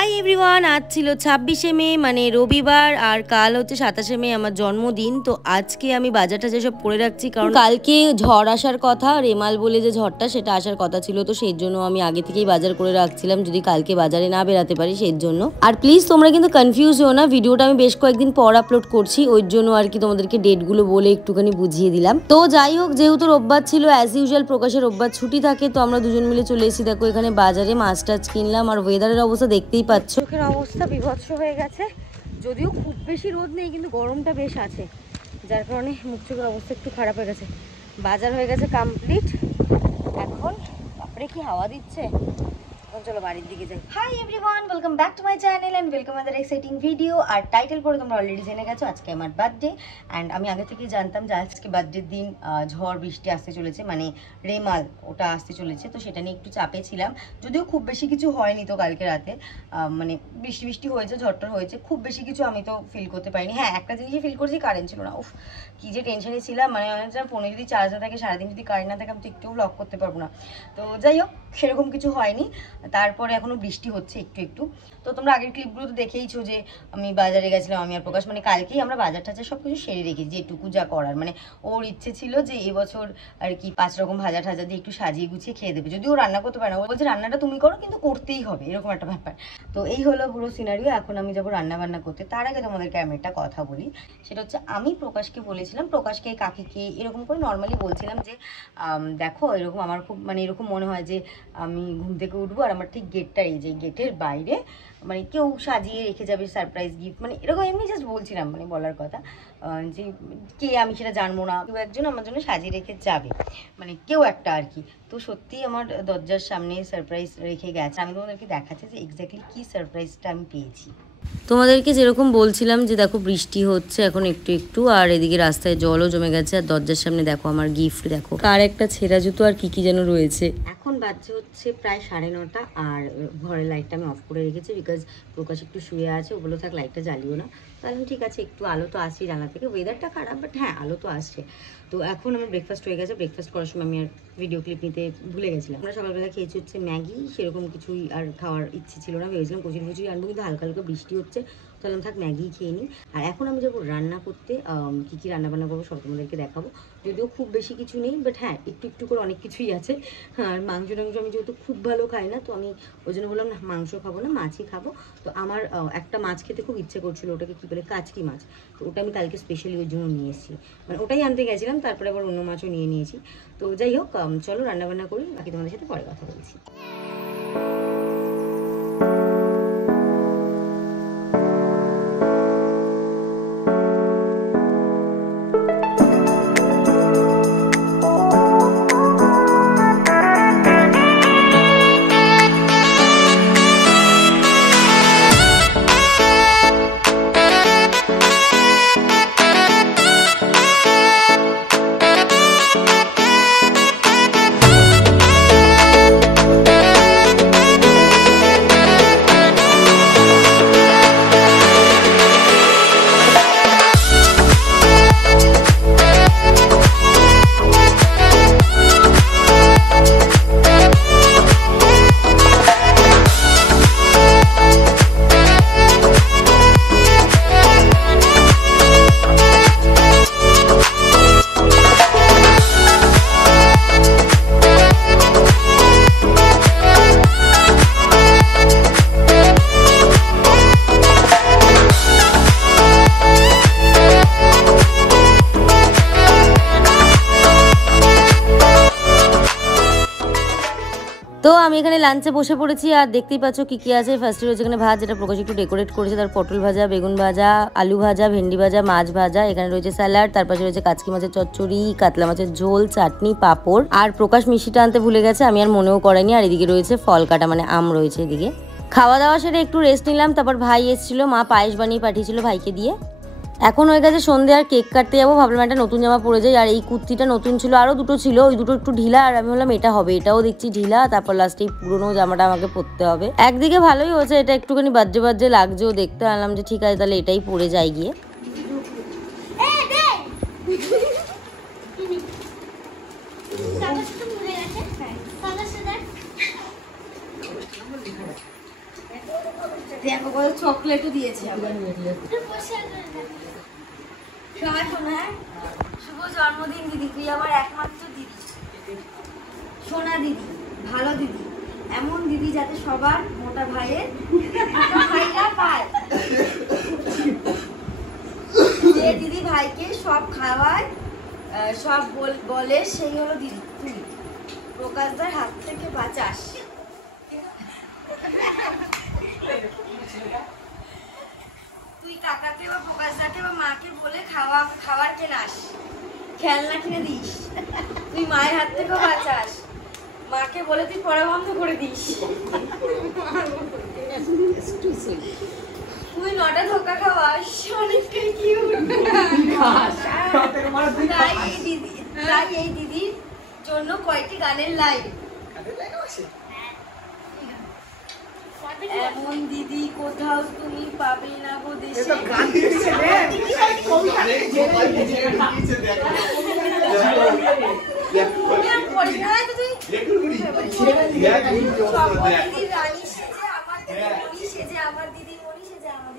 Hi everyone, আজ ছিল 26শে মে মানে রবিবার, আর কাল হচ্ছে 27শে মে আমার জন্মদিন। তো আজকে আমি বাজারটা যেসব করে রাখছি, কারণ কালকে ঝড় আসার কথা, রেমাল বলে যে ঝড়টা সেটা আসার কথা ছিল। তো সেই জন্য আমি আগে থেকেই বাজার করে রাখছিলাম যদি কালকে বাজারে না বেরাতে পারি সেই জন্য। আর প্লিজ তোমরা কিন্তু কনফিউজ হও না, ভিডিওটা আমি বেশ কয়েকদিন পর আপলোড করছি, ওই জন্য আর কি তোমাদেরকে ডেটগুলো বলে একটুখানি বুঝিয়ে দিলাম। তো যাই হোক, যেহেতু রোববার ছিল, অ্যাজ ইউজুয়াল প্রকাশের রোববার ছুটি থাকে, তো আমরা দুজন মিলে চলে এসেছি। দেখো এখানে বাজারে মাছ টাছ কিনলাম, আর ওয়েদারের অবস্থা দেখতেই পাচ্ছ, চোখের অবস্থা বিভৎস হয়ে গেছে। যদিও খুব বেশি রোদ নেই, কিন্তু গরমটা বেশ আছে, যার কারণে মুখ চোখের অবস্থা একটু খারাপ হয়ে গেছে। বাজার হয়ে গেছে কমপ্লিট, এখন বাপরে কি হাওয়া দিচ্ছে। চলো বাড়ির দিকে যাই। Hi everyone, welcome back to my channel and welcome other exciting video. আর টাইটেল পরে তোমরা অলরেডি জেনে গেছো আজকে আমার বার্থডে, অ্যান্ড আমি আগে থেকেই জানতাম যে আজকে বার্থডের দিন ঝড় বৃষ্টি আসতে চলেছে, মানে রেমাল ওটা আসতে চলেছে। তো সেটা নিয়ে একটু চাপে ছিলাম, যদিও খুব বেশি কিছু হয়নি। তো কালকে রাতে মানে বৃষ্টি বৃষ্টি হয়েছে, ঝড়টর হয়েছে, খুব বেশি কিছু আমি তো ফিল করতে পারিনি। হ্যাঁ, একটা জিনিসই ফিল করছি, কারেন্ট ছিল না। উফ, কি যে টেনশনে ছিলাম, মানে ফোনে যদি চার্জ না থাকে, সারাদিন যদি কারেন্ট না থাকে, আমি তো একটু ব্লগ করতে পারবো না। তো যাই হোক, সেরকম কিছু হয়নি। তারপরে এখনো বৃষ্টি হচ্ছে একটু একটু। তো তোমরা আগের ক্লিপগুলো তো দেখেইছো যে আমি বাজারে গেছিলাম, আমি আর প্রকাশ, মানে কালকেই আমরা বাজার টাজার সব কিছু সেরে রেখেছি, যেটুকু যা করার। মানে ওর ইচ্ছে ছিল যে এবছর আর কি 5 রকম ভাজা ঠাজা দিয়ে একটু সাজিয়ে গুছিয়ে খেয়ে দেবে, যদি ও রান্না করতে পারে না। ও বলছে রান্নাটা তুমি করো, কিন্তু করতেই হবে, এরকম একটা ব্যাপার। তো এই হলো পুরো সিনারিও। এখন আমি যাবো রান্না বান্না করতে। তার আগে তোমাদেরকে আমি একটা কথা বলি, সেটা হচ্ছে আমি প্রকাশকে বলেছিলাম, প্রকাশকে কাকিকে এরকম করে নর্মালি বলছিলাম যে দেখো এরকম আমার খুব মানে এরকম মনে হয় যে আমি ঘুম থেকে উঠবো আর আমার ঠিক গেটটা, এই যে গেটের বাইরে মানে কেউ সাজিয়ে রেখে যাবে সারপ্রাইজ গিফট, মানে এরকম এমনি জাস্ট বলছিলাম, মানে বলার কথা যে কে আমি সেটা জানবো না, কেউ একজন আমার জন্য সাজিয়ে রেখে যাবে, মানে কেউ একটা আর কি। তো সত্যিই আমার দরজার সামনে সারপ্রাইজ রেখে গেছে। আমি তোমাদেরকে দেখাচ্ছি যে এক্স্যাক্টলি কী সারপ্রাইজটা আমি পেয়েছি। তোমাদেরকে যেরকম বলছিলাম যে দেখো বৃষ্টি হচ্ছে এখন একটু একটু, আর এদিকে রাস্তায় জলও জমে গেছে, আর দরজার সামনে দেখো আমার গিফট, দেখো কার একটা ছেঁড়া জুতো আর কি যেন রয়েছে। এখন বাজছে হচ্ছে প্রায় 9:30, আর ঘরের লাইটটা আমি অফ করে রেখেছি, বিকজ প্রকাশ একটু শুয়ে আছে, ওগুলো থাক লাইটটা জ্বালিও না। তাহলে ঠিক আছে, একটু আলো তো আসছে জানলা থেকে, ওয়েদারটা খারাপ বাট হ্যাঁ আলো তো আসছে। তো এখন আমার ব্রেকফাস্ট হয়ে গেছে, ব্রেকফাস্ট করার সময় আমি আর ভিডিও ক্লিপ নিতে ভুলে গেছিলাম। আমরা সকালবেলা খেয়েছি হচ্ছে ম্যাগি, সেরকম কিছুই আর খাওয়ার ইচ্ছে ছিল না, ভেবেছিলাম কচুরি ফচুরি আনবো, কিন্তু হালকা হালকা বৃষ্টি হচ্ছে, তাহলে থাক ম্যাগি খেয়ে নিই। আর এখন আমি যাবো রান্না করতে, কী কী রান্নাবান্না করবো সব তোমাদেরকে দেখাবো। যদিও খুব বেশি কিছু নেই, বাট হ্যাঁ একটু একটু করে অনেক কিছুই আছে। আর মাংস টাংস আমি যেহেতু খুব ভালো খাই না, তো আমি ওই জন্য বললাম না মাংস খাবো না, মাছই খাবো। তো আমার একটা মাছ খেতে খুব ইচ্ছে করছিলো, ওটাকে কী বলে কাচকি মাছ, তো ওটা আমি কালকে স্পেশালি ওই জন্য নিয়ে এসেছি, মানে ওটাই আনতে গেছিলাম, তারপরে আবার অন্য মাছও নিয়ে নিয়েছি। তো যাই হোক, চলো রান্নাবান্না করি, বাকি তোমাদের সাথে পরে কথা বলছি। তো আমি এখানে লাঞ্চে বসে পড়েছি, আর দেখতেই পাচ্ছ কি কি আছে। ফার্স্টে রয়েছে এখানে ভাত, যেটা প্রকাশ একটু ডেকোরেট করেছে, তার পটল ভাজা, বেগুন ভাজা, আলু ভাজা, ভেন্ডি ভাজা, মাছ ভাজা, এখানে রয়েছে স্যালাড, তার পাশে রয়েছে কাচকি মাছের চচ্চড়ি, কাতলা মাছের ঝোল, চাটনি, পাঁপড়। আর প্রকাশ মিষ্টিটা আনতে ভুলে গেছে, আমি আর মনেও করাইনি। আর এদিকে রয়েছে ফল কাটা, মানে আম রয়েছে এদিকে। খাওয়া দাওয়া সেরে একটু রেস্ট নিলাম, তারপর ভাই এসেছিল, মা পায়েস বানিয়ে পাঠিয়েছিল ভাইকে দিয়ে। এখন হয়ে গেছে সন্ধে, আর কেক কাটতে যাবো। ভাবলাম একটা নতুন জামা পরে যাই, আর এই কুর্তিটা নতুন ছিল, আরও দুটো ছিল, ওই দুটো একটু ঢিলা, আর আমি বললাম এটা হবে, এটাও দেখছি ঢিলা, তারপর লাস্টে এই পুরোনো জামাটা আমাকে পরতে হবে। একদিকে ভালোই হয়েছে, এটা একটুখানি বাজে বাজে লাগছেও দেখতে, আনলাম যে ঠিক আছে তাহলে এটাই পরে যাই গিয়ে। দেখো কত চকলেটও দিয়েছে আবার। সবাই শোনো, হ্যাঁ শুভ জন্মদিন দিদি, তুই আমার একমাত্র দিদি, সোনা দিদি, ভালো দিদি, এমন দিদি যাতে সবার মোটা ভাইয়ের ভাইরা পায়, যে দিদি ভাইকে সব খাওয়ায়, সব বলে সেই হলো দিদি। তুই প্রকাশদার হাত থেকে বাঁচাস, তুই কাকাকে বা প্রকাশদাকে বা মাকে বলে খাবার কেনাস, খেলনা কিনে দিস, তুই মায়ের হাত থেকেও বাঁচাস, মাকে বলে তুই পড়া বন্ধ করে দিস, তুই 9টা ধোকা খাওয়াস, অনেকটাই কিউট। তাই এই দিদির জন্য কয়েকটি গানের লাইন। এমন দিদি কোথাও তুমি পাবে না গো দেশে। আমার দিদি মনি সেজে আমার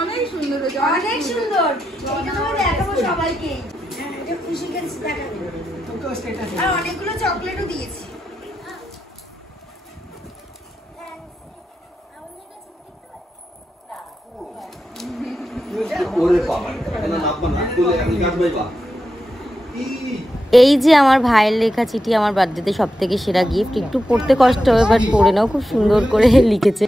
অনেক সুন্দর হয়েছে, অনেক সুন্দর। দেখাবো সবাইকে, খুশিকে দেখাবো। আর অনেকগুলো চকলেটও দিয়েছি। এই যে আমার ভাইয়ের লেখা চিঠি, আমার বার্থডেতে সব থেকে সেরা গিফট। একটু পড়তে কষ্ট হবে, বাট পড়ে নাও, খুব সুন্দর করে লিখেছে।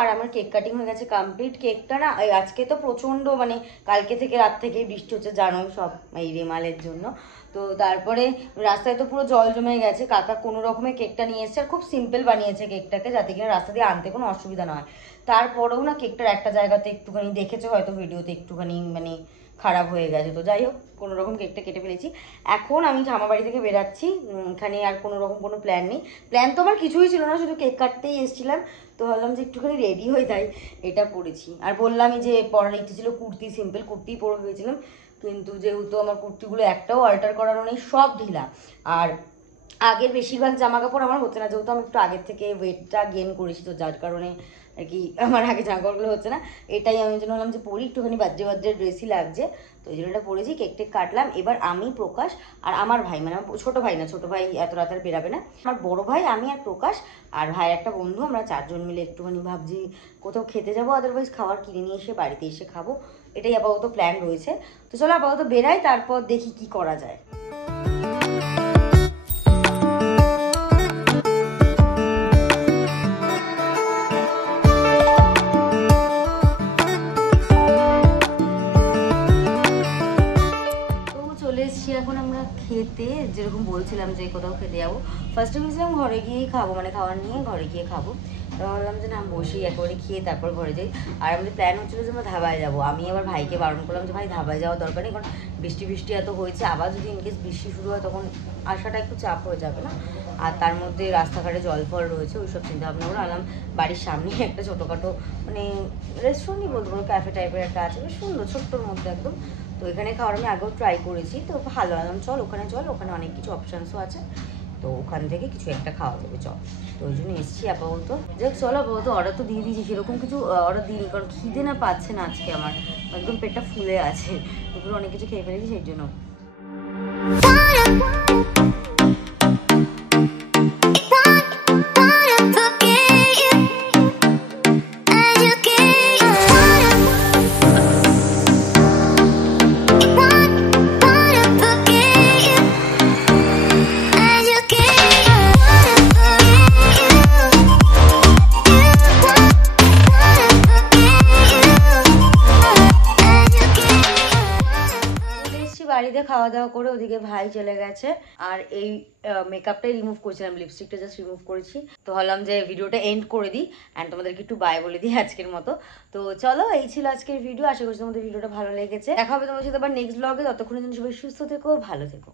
আর আমার কেক কাটিং হয়ে গেছে কমপ্লিট। কেকটা না আজকে তো প্রচণ্ড মানে কালকে থেকে রাত থেকে বৃষ্টি হচ্ছে, জানোই সব এই রেমালের জন্য। তো তারপরে রাস্তায় তো পুরো জল জমে গেছে। কাকা কোনো রকমে কেকটা নিয়ে এসছে, আর খুব সিম্পল বানিয়েছে কেকটাকে, যাতে কিনা রাস্তা দিয়ে আনতে কোনো অসুবিধা না হয়। তারপরেও না কেকটার একটা জায়গাতে একটুখানি দেখেছো হয়তো ভিডিওতে, একটুখানি মানে খারাপ হয়ে গেছে। তো যাই হোক, কোনো রকম কেকটা কেটে ফেলেছি। এখন আমি জামাবাড়ি থেকে বেরাচ্ছি, এখানে আর কোনো রকম কোনো প্ল্যান নেই। প্ল্যান তো আমার কিছুই ছিল না, শুধু কেক কাটতেই এসেছিলাম। তো ভাবলাম যে একটুখানি রেডি হয়ে তাই এটা পরেছি। আর বললামই যে পরার ইচ্ছে ছিল কুর্তি, সিম্পল কুর্তিই পরে হয়েছিলাম, কিন্তু যেহেতু আমার কুর্তিগুলো একটাও অল্টার করানো নেই, সব ঢিলা। আর আগের বেশিরভাগ জামা কাপড় আমার হচ্ছে না, যেহেতু আমি একটু আগের থেকে ওয়েটটা গেন করেছি, তো যার কারণে আর কি আমার আগে জামা কাপড়গুলো হচ্ছে না। এটাই আমি জন্য বললাম যে পরি, একটুখানি বাজে ড্রেসই লাগছে, তো এই জন্য এটা পরেছি। কেক টেক কাটলাম। এবার আমি, প্রকাশ আর আমার ভাই, মানে আমার ছোটো ভাই না, ছোটো ভাই এত রাত আর বেরাবে না, আমার বড় ভাই, আমি আর প্রকাশ আর ভাইয়ের একটা বন্ধু, আমরা 4 জন মিলে একটুখানি ভাবছি কোথাও খেতে যাবো, আদারওয়াইজ খাবার কিনে নিয়ে এসে বাড়িতে এসে খাবো, এটাই আপাতত প্ল্যান রয়েছে। তো চলো আপাতত বেরাই, তারপর দেখি কি করা যায়। এখন আমরা খেতে, যেরকম বলছিলাম যে কোথাও খেতে যাবো, ফার্স্টে ভেবেছিলাম ঘরে গিয়েই খাবো, মানে খাবার নিয়ে ঘরে গিয়ে খাবো। তো ভাবলাম যে না, বসেই একেবারে খেয়ে তারপর ঘরে যাই। আর আমাদের প্ল্যান হচ্ছিলো যে আমরা ধাবায় যাবো। আমি আবার ভাইকে বারণ করলাম যে ভাই ধাবায় যাওয়ার দরকার নেই, কারণ বৃষ্টি এত হয়েছে, আবার যদি ইনকেস বৃষ্টি শুরু হয় তখন আসাটা একটু চাপ হয়ে যাবে না। আর তার মধ্যে রাস্তাঘাটে জল ফল রয়েছে, ওইসব চিন্তাভাবনা করে আলাম বাড়ির সামনেই একটা ছোটোখাটো মানে রেস্টুরেন্টই বলতে পারো, ক্যাফে টাইপের একটা আছে, বেশ সুন্দর, ছোট্টোর মধ্যে একদম। তো এখানে খাওয়ার আমি আগেও ট্রাই করেছি, তো ভালো আলাম, চল ওখানে অনেক কিছু অপশানসও আছে, তো ওখান থেকে কিছু একটা খাওয়া যাবে, চল। তো ওই জন্য এসছি আপাতত। যাই চলো, আপাতত অর্ডার তো দিয়ে দিয়েছি, সেরকম কিছু অর্ডার দিইনি, কারণ খিদে না পাচ্ছে না আজকে, আমার একদম পেটটা ফুলে আছে, দুপুরে অনেক কিছু খেয়ে ফেলেছি সেই জন্য। বাড়িতে খাওয়া দাওয়া করে ওদিকে ভাই চলে গেছে, আর এই মেকআপটাই রিমুভ করেছিলাম, লিপস্টিকটা জাস্ট রিমুভ করেছি। তো ভাবলাম যে ভিডিওটা এন্ড করে দিই অ্যান্ড তোমাদেরকে একটু বাই বলে দিই আজকের মতো। তো চলো, এই ছিল আজকের ভিডিও। আশা করছি তোমাদের ভিডিওটা ভালো লেগেছে। দেখা হবে তোমাদের সাথে আবার নেক্সট ব্লগে। ততক্ষণের জন্য সবাই সুস্থ থেকো, ভালো থেকো।